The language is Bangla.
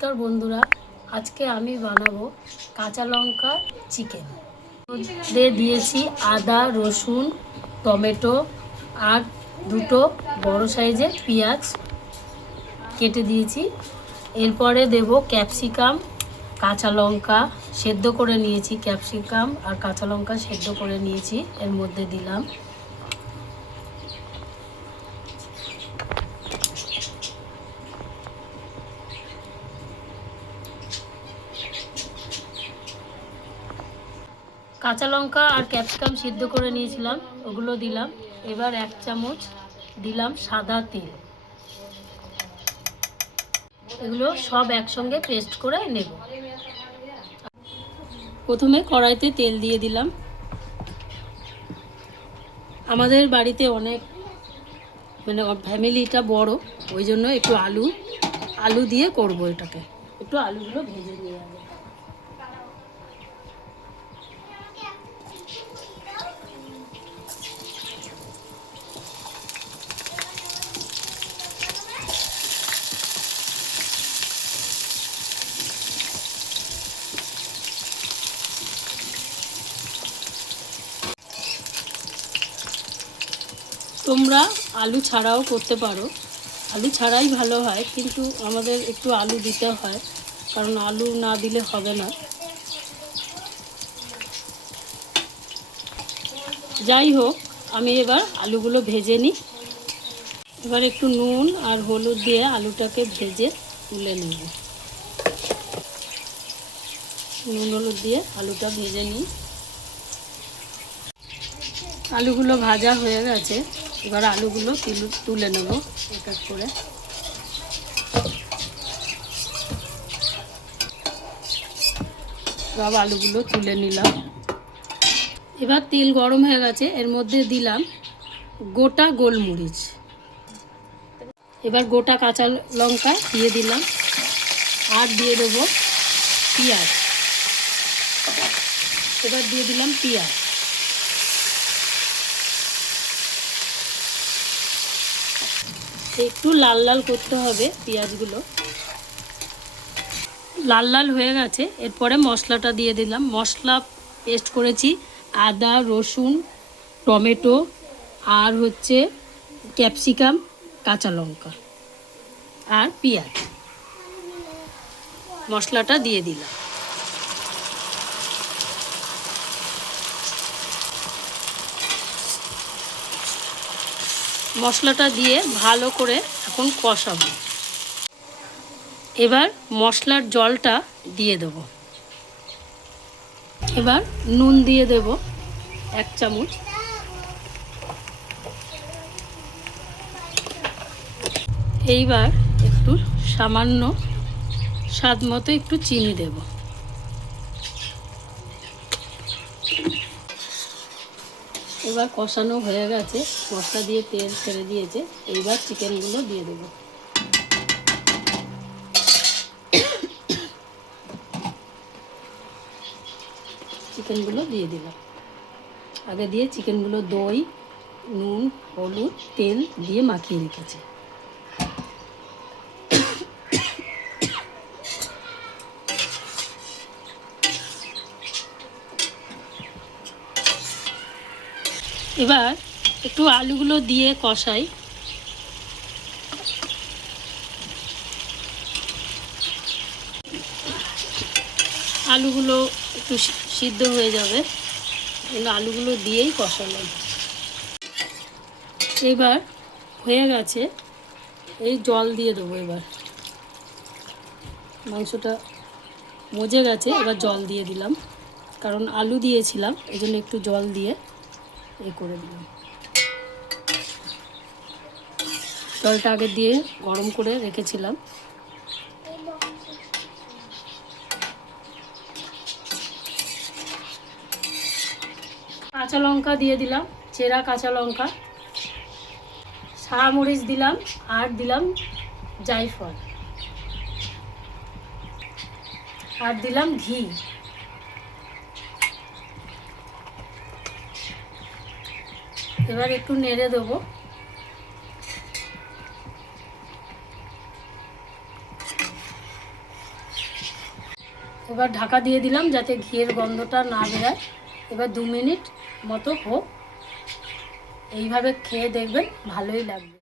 নমস্কার বন্ধুরা, আজকে আমি বানাবো কাঁচা লঙ্কা চিকেন। দিয়েছি আদা, রসুন, টমেটো আর দুটো বড় সাইজের পেঁয়াজ কেটে দিয়েছি। এরপরে দেব ক্যাপসিকাম, কাঁচা লঙ্কা সেদ্ধ করে নিয়েছি। ক্যাপসিকাম আর কাঁচা লঙ্কা সেদ্ধ করে নিয়েছি, এর মধ্যে দিলাম। কাঁচা লঙ্কা আর ক্যাপসিকাম সিদ্ধ করে নিয়েছিলাম, ওগুলো দিলাম। এবার 1 চামচ দিলাম সাদা তেল। এগুলো সব একসঙ্গে পেস্ট করে নেব। প্রথমে কড়াইতে তেল দিয়ে দিলাম। আমাদের বাড়িতে অনেক ফ্যামিলিটা বড়, ওই জন্য একটু আলু দিয়ে করব এটাকে। একটু আলুগুলো ভেজে নিয়ে যাবে। তোমরা আলু ছাড়াও করতে পারো, আলু ছাড়াই ভালো হয়, কিন্তু আমাদের একটু আলু দিতে হয়, কারণ আলু না দিলে হবে না। যাই হোক, আমি এবার আলুগুলো ভেজে নিই। এবার একটু নুন আর হলুদ দিয়ে আলুটাকে ভেজে তুলে নেব। নুন হলুদ দিয়ে আলুটা ভেজে নিই। আলুগুলো ভাজা হয়ে গেছে, এবার আলুগুলো তুলে নেব এক এক করে। সব আলুগুলো তুলে নিলাম। এবার তেল গরম হয়ে গেছে, এর মধ্যে দিলাম গোটা গোলমরিচ। এবার গোটা কাঁচা লঙ্কা দিয়ে দিলাম, আর দিয়ে দেবো পেঁয়াজ। এবার দিয়ে দিলাম পেঁয়াজ। একটু লাল লাল করতে হবে পেঁয়াজগুলো। লাল লাল হয়ে গেছে, এরপরে মশলাটা দিয়ে দিলাম। মশলা পেস্ট করেছি আদা, রসুন, টমেটো আর ক্যাপসিকাম, কাঁচা লঙ্কা আর পেঁয়াজ। মশলাটা দিয়ে দিলাম। মশলাটা দিয়ে ভালো করে এখন কষাবো। এবার মশলার জলটা দিয়ে দেব। এবার নুন দিয়ে দেব 1 চামচ। এইবার একটু সামান্য স্বাদ মতো একটু চিনি দেব। এবার কষানো হয়ে গেছে, মশলা দিয়ে তেল ছেড়ে দিয়েছে। এইবার চিকেনগুলো দিয়ে দেব। চিকেনগুলো দিয়ে দিলাম। আগে দিয়ে চিকেনগুলো দই, নুন, হলুদ, তেল দিয়ে মাখিয়ে রেখেছি। এবার একটু আলুগুলো দিয়ে কষাই। আলুগুলো একটু সিদ্ধ হয়ে যাবে, আলুগুলো দিয়েই কষালাম। এবার হয়ে গেছে, এই জল দিয়ে দেবো। এবার মাংসটা মজে গেছে, এবার জল দিয়ে দিলাম, কারণ আলু দিয়েছিলাম, এই জন্য একটু জল দিয়ে করে দিলাম। জলটা আগে দিয়ে গরম করে রেখেছিলাম। কাঁচা লঙ্কা দিয়ে দিলাম, চেরা কাঁচা লঙ্কা, সাদা মরিচ দিলাম, আর দিলাম জায়ফল, আর দিলাম ঘি। এবার একটু নেড়ে দেবো। এবার ঢাকা দিয়ে দিলাম যাতে ঘিয়ের গন্ধটা না বেরোয়। এবার 2 মিনিট মতো হোক, এইভাবে খেয়ে দেখবেন ভালোই লাগবে।